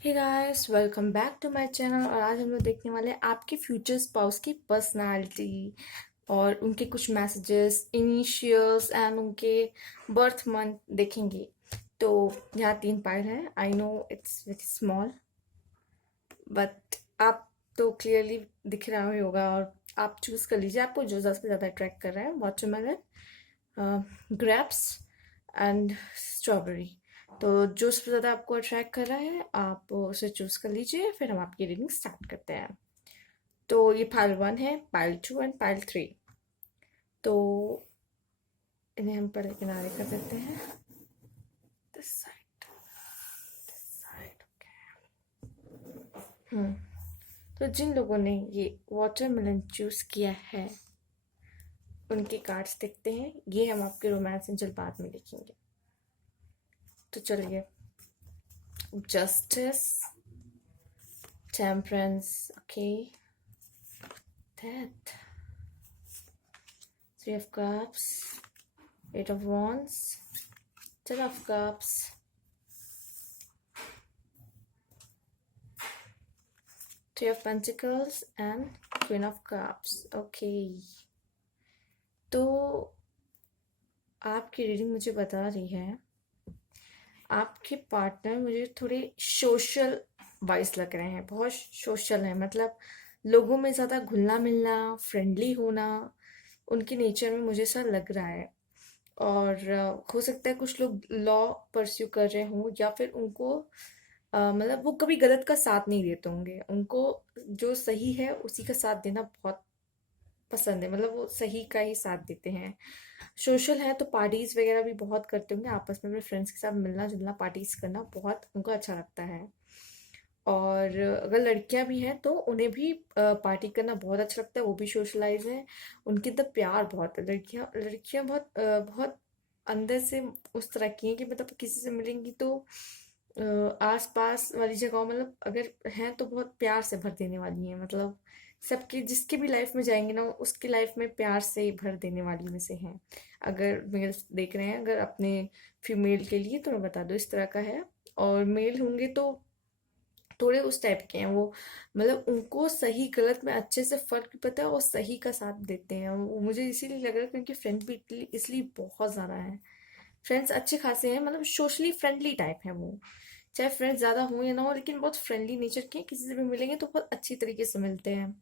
Hey guys, welcome back to my channel. और आज हम लोग देखने वाले हैं आपके फ्यूचर स्पाउस की पर्सनालिटी और उनके कुछ मैसेजेस, इनिशियल्स एंड उनके बर्थ मंथ देखेंगे। तो यहाँ 3 पार्ट हैं। I know it's very small, but आप तो क्लियरली दिख रहा ही होगा और आप चूज कर लीजिए आपको जो ज़्यादा से ज़्यादा अट्रैक्ट कर रहा है। Watermelon, grapes and strawberry. तो जो सबसे ज़्यादा आपको अट्रैक्ट कर रहा है आप उसे चूज़ कर लीजिए, फिर हम आपकी रीडिंग स्टार्ट करते हैं। तो ये पाइल 1 है, पाइल 2 एंड पाइल 3। तो इन्हें हम पहले किनारे कर देते हैं। This side, this side, okay. तो जिन लोगों ने ये वाटरमेलन चूज़ किया है उनके कार्ड्स देखते हैं। ये हम आपके रोमांस एंजल बाद में लिखेंगे। तो चलिए, justice, temperance, okay, death, 3 of cups, 8 of wands, 10 of cups, 3 of pentacles and queen of cups, okay। तो आपकी रीडिंग मुझे बता रही है आपके पार्टनर मुझे थोड़े सोशल वाइज लग रहे हैं, बहुत सोशल है। मतलब लोगों में ज़्यादा घुलना मिलना, फ्रेंडली होना उनके नेचर में मुझे ऐसा लग रहा है। और हो सकता है कुछ लोग लॉ परस्यू कर रहे हों या फिर उनको मतलब वो कभी गलत का साथ नहीं देते होंगे। उनको जो सही है उसी का साथ देना बहुत पसंद है, मतलब वो सही का ही साथ देते हैं। सोशल है तो पार्टीज वगैरह भी बहुत करते होंगे, आपस में अपने फ्रेंड्स के साथ मिलना जुलना, पार्टीज करना बहुत उनको अच्छा लगता है। और अगर लड़कियां भी हैं तो उन्हें भी पार्टी करना बहुत अच्छा लगता है, वो भी सोशलाइज है। उनके अंदर प्यार बहुत है। लड़कियां लड़कियां बहुत अंदर से उस तरह की हैं कि मतलब किसी से मिलेंगी तो आस पास वाली जगहों, मतलब अगर हैं तो बहुत प्यार से भर देने वाली हैं। मतलब सबकी जिसके भी लाइफ में जाएंगे ना उसकी लाइफ में प्यार से भर देने वाली में से हैं। अगर मेल्स देख रहे हैं, अगर अपने फीमेल के लिए, तो मैं बता दूँ इस तरह का है। और मेल होंगे तो थोड़े उस टाइप के हैं वो। मतलब उनको सही गलत में अच्छे से फर्क भी पता है और सही का साथ देते हैं। वो मुझे इसीलिए लग रहा है क्योंकि फ्रेंड भी इसलिए बहुत ज़्यादा है। फ्रेंड्स अच्छे खासे हैं, मतलब सोशली फ्रेंडली टाइप है वो। चाहे फ्रेंड्स ज़्यादा हो या ना हो, लेकिन बहुत फ्रेंडली नेचर के हैं। किसी से भी मिलेंगे तो बहुत अच्छी तरीके से मिलते हैं,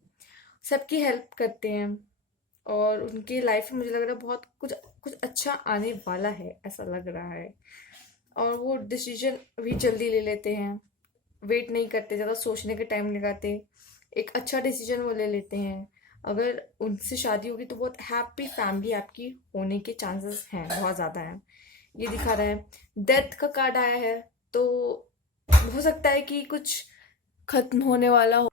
सबकी हेल्प करते हैं। और उनकी लाइफ में मुझे लग रहा है बहुत कुछ कुछ अच्छा आने वाला है, ऐसा लग रहा है। और वो डिसीजन भी जल्दी ले लेते हैं, वेट नहीं करते, ज़्यादा सोचने के टाइम लगाते। एक अच्छा डिसीजन वो ले लेते हैं। अगर उनसे शादी होगी तो बहुत हैप्पी फैमिली आपकी होने के चांसेस हैं, बहुत ज़्यादा हैं। ये दिखा रहा है। डेथ का कार्ड आया है, तो हो सकता है कि कुछ खत्म होने वाला हो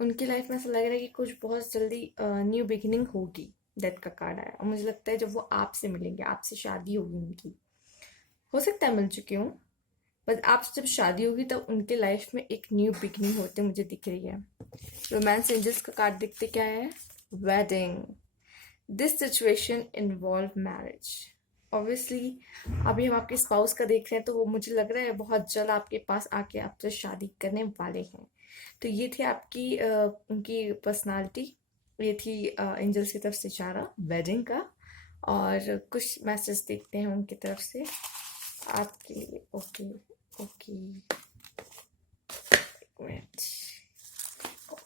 उनकी लाइफ में। ऐसा लग रहा है कि कुछ बहुत जल्दी न्यू बिगिनिंग होगी। डेथ का कार्ड आया और मुझे लगता है जब वो आपसे मिलेंगे, आपसे शादी होगी उनकी। हो सकता है मिल चुकी हूँ, बट आपसे जब शादी होगी तब उनके लाइफ में एक न्यू बिगनिंग होते मुझे दिख रही है। रोमांस एंजल्स का कार्ड दिखते क्या है? Wedding. This situation involve marriage. Obviously अभी हम आपके स्पाउस का देख रहे हैं तो वो मुझे लग रहा है बहुत जल्द आपके पास आके आपसे शादी करने वाले हैं। तो ये थी आपकी उनकी पर्सनालिटी। ये थी एंजल्स की तरफ से इशारा वेडिंग का। और कुछ मैसेज देखते हैं उनकी तरफ से आपके लिए। Okay, okay, wait,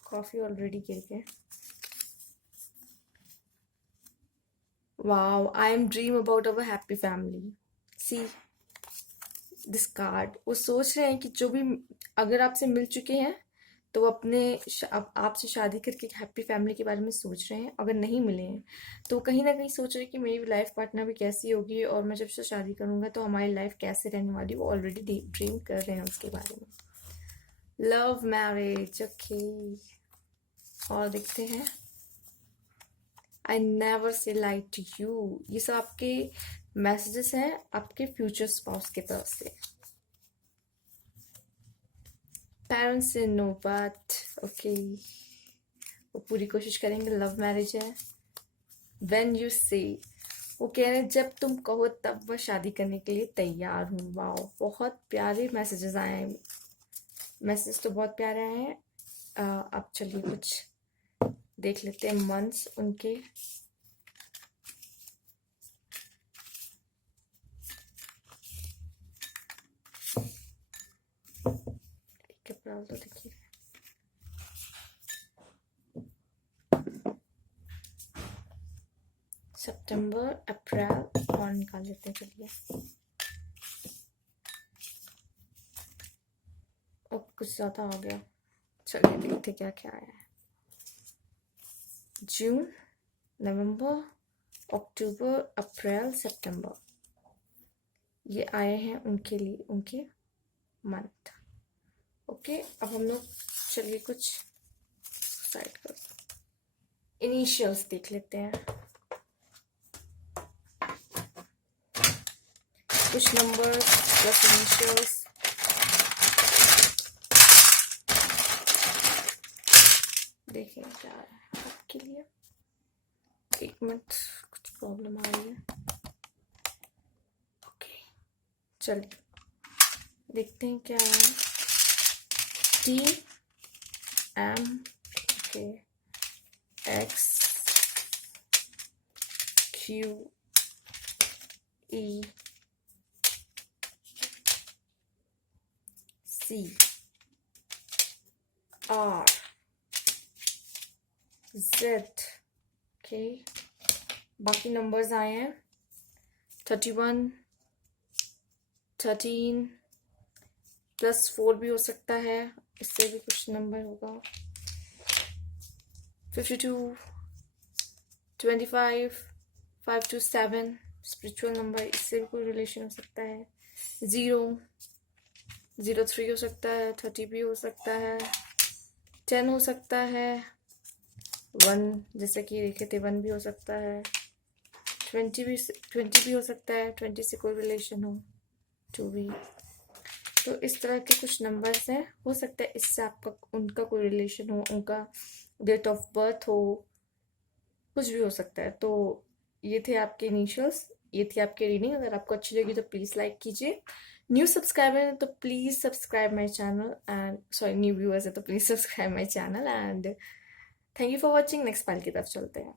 coffee already गिर गया। Wow, I am dream about our happy family. See this card, वो सोच रहे हैं कि जो भी अगर आपसे मिल चुके हैं तो वो अपने आपसे शादी करके एक हैप्पी फैमिली के बारे में सोच रहे हैं। अगर नहीं मिले हैं तो कहीं ना कहीं सोच रहे हैं कि मेरी लाइफ पार्टनर भी कैसी होगी और मैं जब से शादी करूंगा तो हमारी लाइफ कैसे रहने वाली, वो ऑलरेडी ड्रीम कर रहे हैं उसके बारे में। Love marriage, okay. और देखते हैं, I never say lie to you. ये सब आपके मैसेजेस हैं आपके फ्यूचर स्पाउस की तरफ से। पेरेंट्स से नो बात, ओके। वो पूरी कोशिश करेंगे, लव मैरिज है। व्हेन यू से वो कह रहे हैं जब तुम कहो तब वह शादी करने के लिए तैयार हूँ। वाह, बहुत प्यारे मैसेजेस आए हैं। मैसेज तो बहुत प्यारे आए हैं। अब चलिए कुछ देख लेते हैं मंथ्स उनके। अप्रैल तो देखिए, सितंबर, अप्रैल और निकाल लेते हैं। चलिए, अब कुछ ज़्यादा हो गया। चलिए देखते क्या क्या आया है। जून, नवंबर, अक्टूबर, अप्रैल, सितंबर, ये आए हैं उनके लिए, उनके मंथ। ओके, अब हम लोग चलिए कुछ साइड कर इनिशियल्स देख लेते हैं। कुछ नंबर्स प्लस इनिशियल्स। देखिए क्या है आपके लिए। एक मिनट, कुछ प्रॉब्लम आ रही है। ओके, चलिए देखते हैं क्या है। T M K X Q E C R Z. Okay, बाकी नंबर्स आए हैं 31, 13 +4 भी हो सकता है, इससे भी कुछ नंबर होगा। 52, 25, 5 to 7 स्पिरिचुअल नंबर, इससे भी कोई रिलेशन हो सकता है। 0, 03 हो सकता है, 30 भी हो सकता है, 10 हो सकता है, 1 जैसे कि देखे थे 1 भी हो सकता है, 20 भी हो सकता है, 20 से कोई रिलेशन हो, 2 भी। तो इस तरह के कुछ नंबर्स हैं। हो सकता है इससे आपका उनका कोई रिलेशन हो, उनका डेट ऑफ बर्थ हो, कुछ भी हो सकता है। तो ये थे आपके इनिशियल्स, ये थी आपकी रीडिंग। अगर आपको अच्छी लगी तो प्लीज़ लाइक कीजिए। न्यू सब्सक्राइबर है तो please subscribe my channel and sorry new viewers है तो please subscribe my channel and thank you for watching. Next file की तरफ चलते हैं।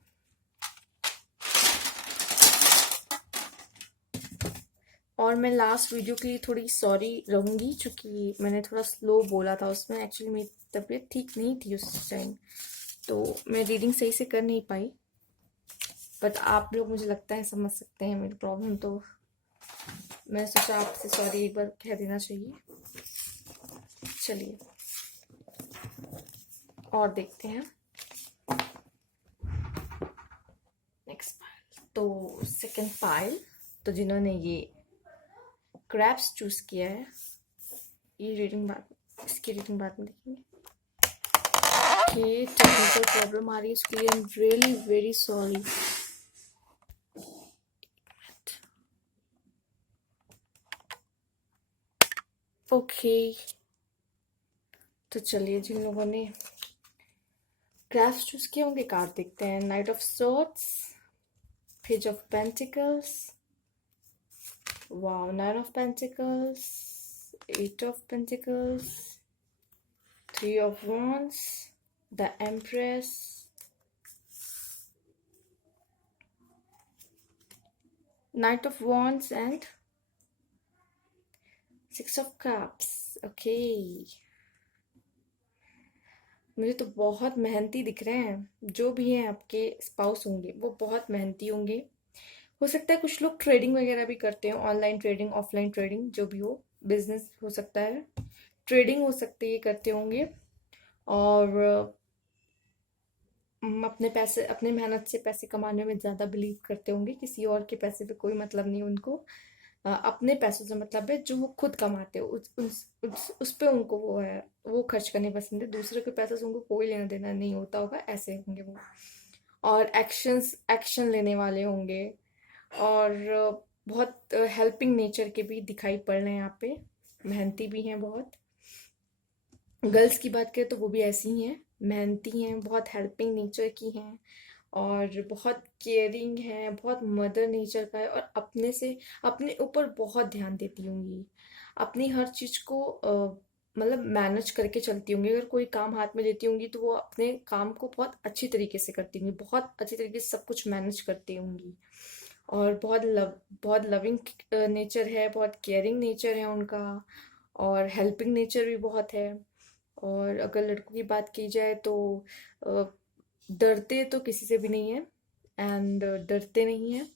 और मैं लास्ट वीडियो के लिए थोड़ी सॉरी रहूँगी, क्योंकि मैंने थोड़ा स्लो बोला था उसमें। एक्चुअली मेरी तबीयत ठीक नहीं थी उस टाइम, तो मैं रीडिंग सही से कर नहीं पाई। बट आप लोग मुझे लगता है समझ सकते हैं मेरी प्रॉब्लम, तो मैं सोचा आपसे सॉरी एक बार कह देना चाहिए। चलिए और देखते हैं नेक्स्ट फाइल। तो सेकंड फाइल, तो जिन्होंने ये क्रैब्स चूज किया है, ये रीडिंग बाद, इसकी रीडिंग बाद में देखेंगे। ओके, टेक्निकल प्रॉब्लम आ रही है, उसके लिए I am really very sorry. Okay, तो चलिए जिन लोगों ने क्रैब्स चूज किए होंगे कार्ड देखते हैं। Night of swords, page of pentacles, wow, 9 of Pentacles, 8 of Pentacles, 3 of Wands, the Empress, Knight of Wands and 6 of Cups. Okay, मुझे तो बहुत मेहनती दिख रहे हैं। जो भी हैं आपके स्पाउस होंगे वो बहुत मेहनती होंगे। हो सकता है कुछ लोग ट्रेडिंग वगैरह भी करते हैं, ऑनलाइन ट्रेडिंग, ऑफलाइन ट्रेडिंग, जो भी हो, बिजनेस हो सकता है, ट्रेडिंग हो सकती है, करते होंगे। और अपने पैसे, अपने मेहनत से पैसे कमाने में ज़्यादा बिलीव करते होंगे। किसी और के पैसे पे कोई मतलब नहीं उनको। अपने पैसों से मतलब है जो वो खुद कमाते हो, उस पे उनको वो है, वो खर्च करने पसंद है। दूसरे के पैसे से उनको कोई लेना देना नहीं होता होगा, ऐसे होंगे वो। और एक्शन लेने वाले होंगे, और बहुत हेल्पिंग नेचर के भी दिखाई पड़ रहे हैं यहाँ पे। मेहनती भी हैं बहुत। गर्ल्स की बात करें तो वो भी ऐसी ही हैं, मेहनती हैं, बहुत हेल्पिंग नेचर की हैं, और बहुत केयरिंग है, बहुत मदर नेचर का है, और अपने ऊपर बहुत ध्यान देती होंगी। अपनी हर चीज को मतलब मैनेज करके चलती होंगी। अगर कोई काम हाथ में लेती होंगी तो वो अपने काम को बहुत अच्छी तरीके से करती होंगी, बहुत अच्छी तरीके से सब कुछ मैनेज करती होंगी। और बहुत लविंग नेचर है, बहुत केयरिंग नेचर है उनका, और हेल्पिंग नेचर भी बहुत है। और अगर लड़कों की बात की जाए तो अ, डरते तो किसी से भी नहीं है, एंड डरते नहीं है।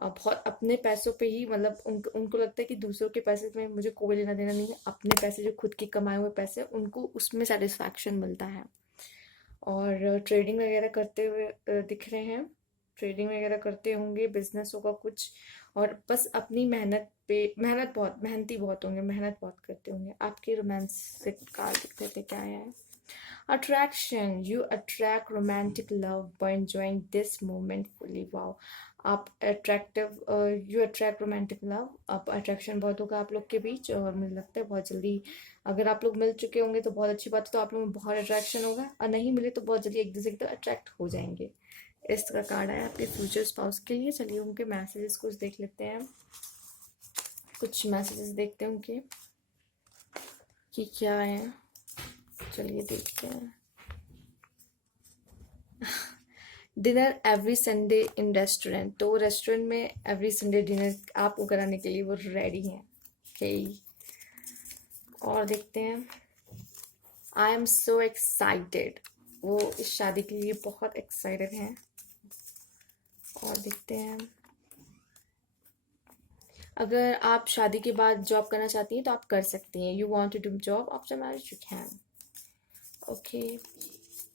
बहुत अपने पैसों पे ही, मतलब उनको लगता है कि दूसरों के पैसे में मुझे कोई लेना देना नहीं है, अपने पैसे जो खुद के कमाए हुए पैसे उनको उसमें सेटिस्फैक्शन मिलता है। और ट्रेडिंग वगैरह करते हुए दिख रहे हैं, ट्रेडिंग वगैरह करते होंगे, बिजनेस होगा कुछ। और बस अपनी मेहनत पे, मेहनती बहुत होंगे, मेहनत बहुत करते होंगे। आपके रोमांटिक कार्ड दिखते थे, क्या है? Attraction. You attract romantic love by enjoying this moment fully. Wow. आप you attract romantic love. आप attraction बहुत होगा आप लोग के बीच, और मुझे लगता है बहुत जल्दी, अगर आप लोग मिल चुके होंगे तो बहुत अच्छी बात है, तो आप लोग में बहुत अट्रैक्शन होगा, और नहीं मिले तो बहुत जल्दी एक दूसरे की तरफ अट्रैक्ट हो जाएंगे। इस तरह कार्ड है आपके फ्यूचर स्पाउस के लिए। चलिए उनके मैसेजेस कुछ देख लेते हैं, कुछ मैसेजेस देखते हैं उनके कि क्या है। चलिए देखते हैं। डिनर एवरी संडे इन रेस्टोरेंट, तो रेस्टोरेंट में एवरी संडे डिनर आपको कराने के लिए वो रेडी हैं। ओके, और देखते हैं। आई एम सो एक्साइटेड, वो इस शादी के लिए बहुत एक्साइटेड हैं। और देखते हैं, अगर आप शादी के बाद जॉब करना चाहती हैं तो आप कर सकती हैं। You want to do job after marriage, you can. Okay,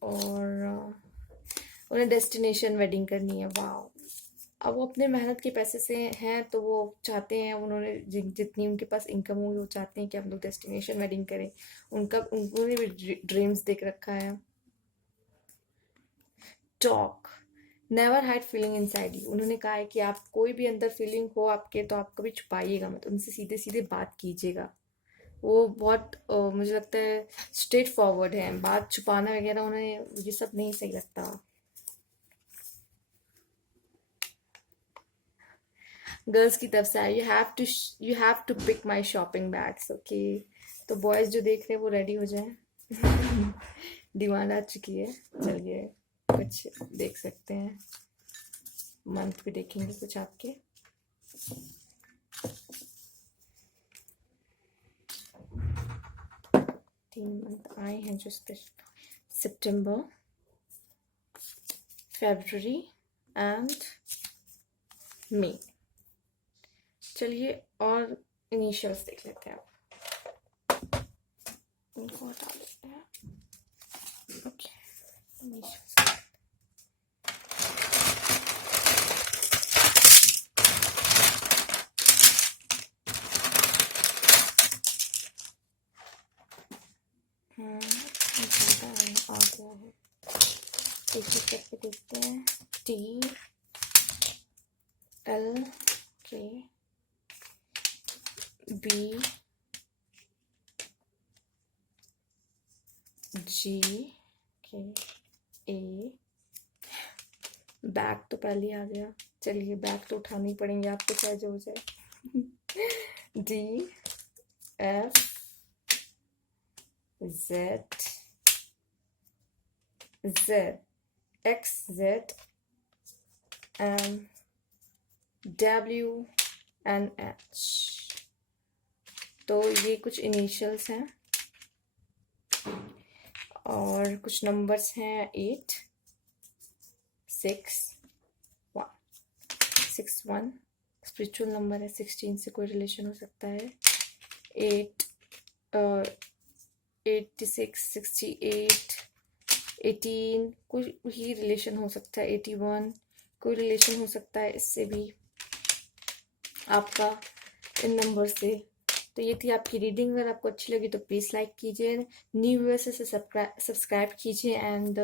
और उन्हें डेस्टिनेशन वेडिंग करनी है। वाह, अब वो अपने मेहनत के पैसे से हैं तो वो चाहते हैं, उन्होंने जितनी उनके पास इनकम होगी वो चाहते हैं कि हम लोग डेस्टिनेशन वेडिंग करें। उन्होंने भी ड्रीम्स देख रखा है। Talk, never hide feeling inside you. उन्होंने कहा है कि आप कोई भी अंदर फीलिंग हो आपके तो आप कभी छुपाइएगा मत, उनसे सीधे सीधे बात कीजिएगा। वो बहुत मुझे लगता है स्ट्रेट फॉरवर्ड है, बात छुपाना वगैरह उन्हें ये सब नहीं सही लगता। गर्ल्स की तरफ से आया, you have to pick my shopping bags. Okay, तो बॉयज जो देख रहे हैं वो रेडी हो जाए। डिमांड आ चुकी है। चलिए कुछ देख सकते हैं, मंथ भी देखेंगे कुछ आपके। तीन मंथ आए हैं जो सितंबर, फरवरी एंड मई। चलिए और इनिशियल्स देख लेते हैं, उनको हटा देते हैं। ओके, इनिशियल्स आ गया है। एक एक करके देखते हैं। टी एल के बी जी के ए। बैग तो पहले ही आ गया, चलिए बैग तो उठाने ही पड़ेंगे आपको चाहे जो हो जाए। D F Z X Z M W N H. तो ये कुछ इनिशियल्स हैं और कुछ नंबर्स हैं। 8 6 1 स्पिरिचुअल नंबर है। 16 से कोई रिलेशन हो सकता है। 8 86 68 18 कोई ही रिलेशन हो सकता है। 81 कोई रिलेशन हो सकता है इससे भी आपका, इन नंबर से। तो ये थी आपकी रीडिंग। अगर आपको अच्छी लगी तो प्लीज़ लाइक कीजिए, न्यू व्यूअर्स से सब्सक्राइब कीजिए, एंड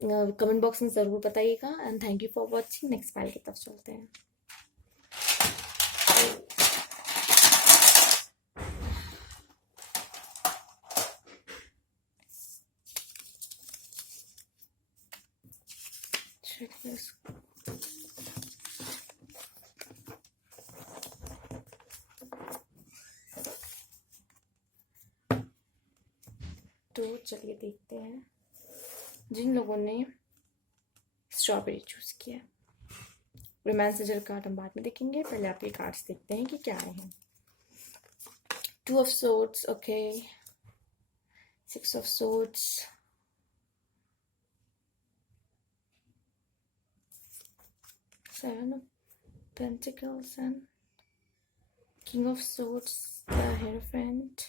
कमेंट बॉक्स में ज़रूर बताइएगा। And thank you for watching. Next file की तरफ चलते हैं। चलिए इसको तो चलिए देखते हैं जिन लोगों ने स्ट्रॉबेरी चूज किया। रोमांस एंजल कार्ड हम बाद में देखेंगे, पहले आपके कार्ड्स देखते हैं कि क्या आए हैं। 2 of swords, okay. 6 of swords, 7 of pentacles and King of swords, the Hierophant,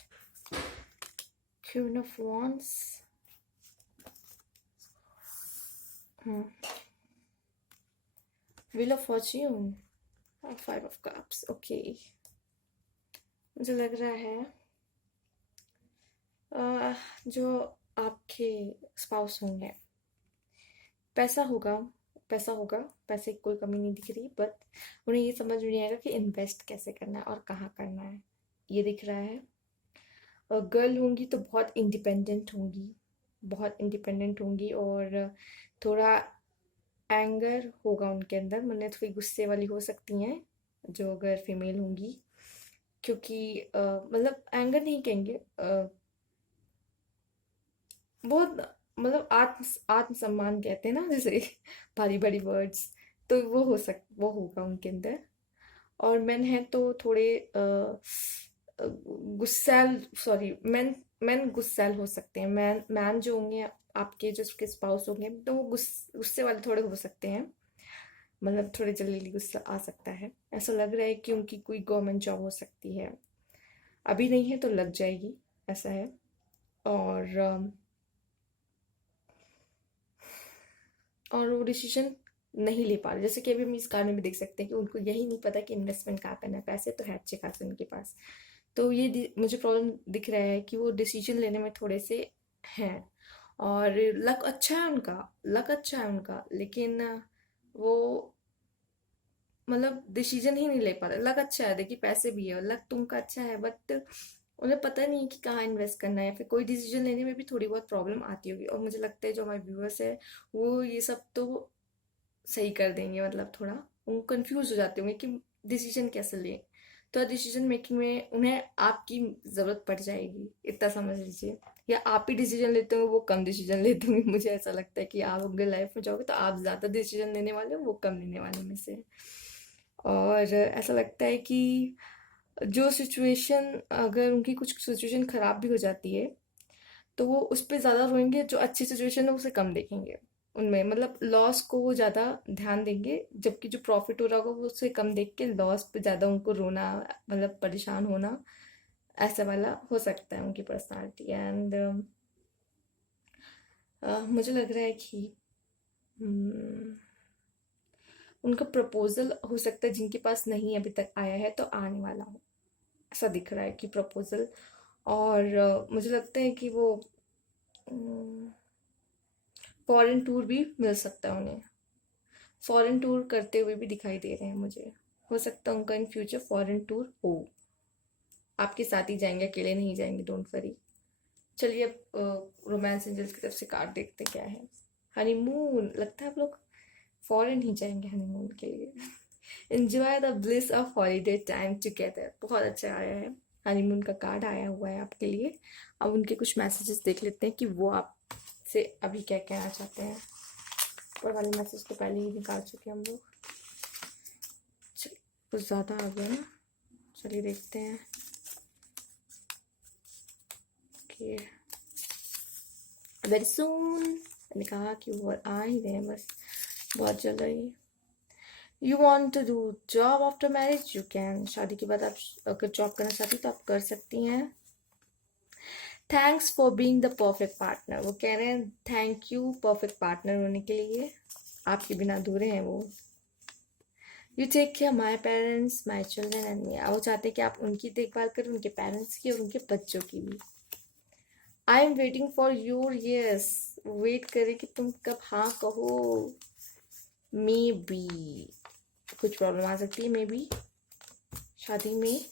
Queen of wands, Wheel of fortune, 5 of cups, okay. मुझे लग रहा है जो आपके स्पाउस होंगे, पैसा होगा, पैसे की कोई कमी नहीं दिख रही, बट उन्हें ये समझ में नहीं आएगा कि इन्वेस्ट कैसे करना है और कहाँ करना है, ये दिख रहा है। और गर्ल होंगी तो बहुत इंडिपेंडेंट होंगी और थोड़ा एंगर होगा उनके अंदर, मतलब थोड़ी गुस्से वाली हो सकती हैं जो अगर फीमेल होंगी, क्योंकि मतलब एंगर नहीं कहेंगे, बहुत मतलब आत्मसम्मान कहते हैं ना जैसे भारी भारी वर्ड्स, तो वो होगा उनके अंदर। और मैन है तो थोड़े मैन गुस्सैल हो सकते हैं। मैन जो होंगे आपके, जो उसके स्पाउस होंगे, तो वो गुस्से वाले थोड़े हो सकते हैं, मतलब थोड़े जल्दी गुस्सा आ सकता है। ऐसा लग रहा है कि उनकी कोई गवर्नमेंट जॉब हो सकती है, अभी नहीं है तो लग जाएगी, ऐसा है। और वो डिसीजन नहीं ले पा रहे, जैसे कि अभी हम इस कार्ड में भी देख सकते हैं कि उनको यही नहीं पता कि इन्वेस्टमेंट कहाँ करना है। पैसे तो है अच्छे खासे उनके पास, तो ये मुझे प्रॉब्लम दिख रहा है कि वो डिसीजन लेने में थोड़े से हैं। और लक अच्छा है उनका, लेकिन वो मतलब डिसीजन ही नहीं ले पा रहे। लक अच्छा है, देखिए पैसे भी है और लक तुमका अच्छा है, बट उन्हें पता नहीं कि कहाँ इन्वेस्ट करना है, या फिर कोई डिसीजन लेने में भी थोड़ी बहुत प्रॉब्लम आती होगी। और मुझे लगता है जो हमारे व्यूअर्स है वो ये सब तो सही कर देंगे, मतलब थोड़ा वो कंफ्यूज हो जाते होंगे कि डिसीजन कैसे लें, तो डिसीजन मेकिंग में उन्हें आपकी ज़रूरत पड़ जाएगी, इतना समझ लीजिए। या आप ही डिसीजन लेते होंगे, वो कम डिसीजन लेते होंगे। मुझे ऐसा लगता है कि आप अगर लाइफ में जाओगे तो आप ज़्यादा डिसीजन लेने वाले हो, वो कम लेने वाले में से। और ऐसा लगता है कि जो सिचुएशन, अगर उनकी कुछ सिचुएशन ख़राब भी हो जाती है तो वो उस पर ज़्यादा रोएंगे, जो अच्छी सिचुएशन है उसे कम देखेंगे। उनमें मतलब लॉस को वो ज़्यादा ध्यान देंगे, जबकि जो प्रॉफिट हो रहा होगा वो उससे कम देख के लॉस पे ज़्यादा उनको रोना, मतलब परेशान होना, ऐसा वाला हो सकता है उनकी पर्सनालिटी। एंड मुझे लग रहा है कि हम्म, उनका प्रपोजल हो सकता है जिनके पास नहीं अभी तक आया है तो आने वाला हो, ऐसा दिख रहा है कि प्रपोजल। और मुझे लगता है कि वो फॉरेन टूर भी मिल सकता है उन्हें, फॉरेन टूर करते हुए भी दिखाई दे रहे हैं मुझे। हो सकता है उनका इन फ्यूचर फॉरेन टूर हो, आपके साथ ही जाएंगे, अकेले नहीं जाएंगे, डोंट वरी। चलिए अब रोमांस एंजल्स की तरफ से कार्ड देखते क्या है। हनीमून, लगता है आप लोग फॉरेन ही जाएंगे हनीमून के लिए। Enjoy the bliss of holiday time together, बहुत अच्छा आया है, हनीमून का कार्ड आया हुआ है आपके लिए। अब उनके कुछ मैसेजेस देख लेते हैं कि वो आपसे अभी क्या कहना चाहते हैं। ऊपर वाले मैसेज तो पहले ही निकाल चुके हैं हम लोग, कुछ ज़्यादा आ गया ना, चलिए देखते हैं कि वेरी सून, मैंने कहा कि वो आ ही रहे हैं, बस बहुत जल्द ही। You want to do job after marriage, you can, शादी के बाद आप अगर जॉब करना चाहती तो आप कर सकती हैं। Thanks for being the perfect partner, वो कह रहे हैं थैंक यू परफेक्ट पार्टनर होने के लिए, आपके बिना अधूरे हैं वो। You take care my parents, my children and me, वो चाहते हैं कि आप उनकी देखभाल करें, उनके पेरेंट्स की और उनके बच्चों की भी। I am waiting for your yes, wait करें कि तुम कब हाँ कहो। मे बी कुछ प्रॉब्लम आ सकती है, मे बी शादी में।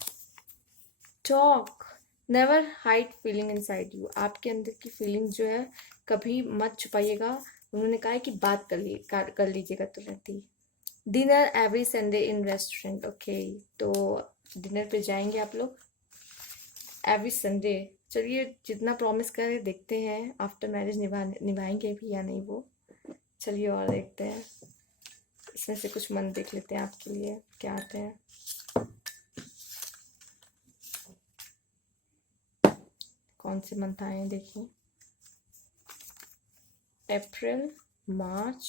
Talk, never hide feeling inside you, आपके अंदर की फीलिंग जो है कभी मत छुपाइएगा, उन्होंने कहा है कि बात कर लीजिएगा तुरंत ही। डिनर एवरी संडे इन रेस्टोरेंट, ओके। तो डिनर पे जाएंगे आप लोग एवरी संडे। चलिए, जितना प्रॉमिस करें देखते हैं आफ्टर मैरिज निभाएंगे भी या नहीं वो। चलिए और देखते हैं, इसमें से कुछ मंथ देख लेते हैं आपके लिए क्या आते हैं। कौन से मंथ आए हैं देखिए, अप्रैल, मार्च,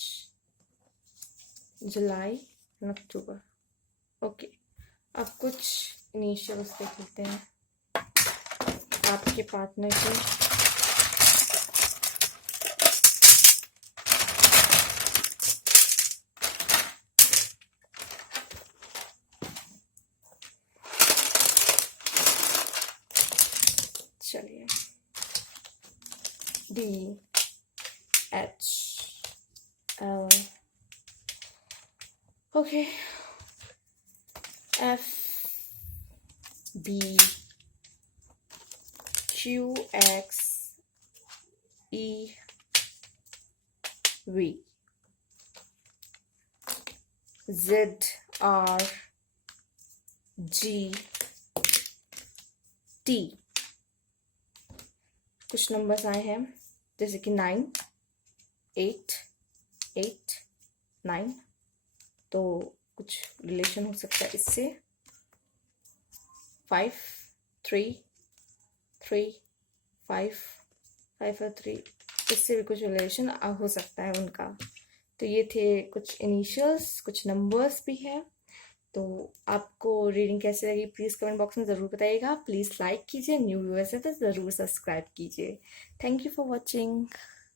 जुलाई, अक्टूबर। ओके, अब कुछ इनिशियल्स देख लेते हैं आपके पार्टनर के। चलिए, D H L, okay, F B Q X E V Z R G T। कुछ नंबर्स आए हैं जैसे कि 9, 8, 8, 9, तो कुछ रिलेशन हो सकता है इससे। 5, 3, 3, 5, 5 और 3, इससे भी कुछ रिलेशन हो सकता है उनका। तो ये थे कुछ इनिशियल्स, कुछ नंबर्स भी हैं। तो आपको रीडिंग कैसी लगी प्लीज़ कमेंट बॉक्स में ज़रूर बताइएगा। प्लीज़ लाइक कीजिए, न्यू व्यूअर्स है तो ज़रूर सब्सक्राइब कीजिए। Thank you for watching.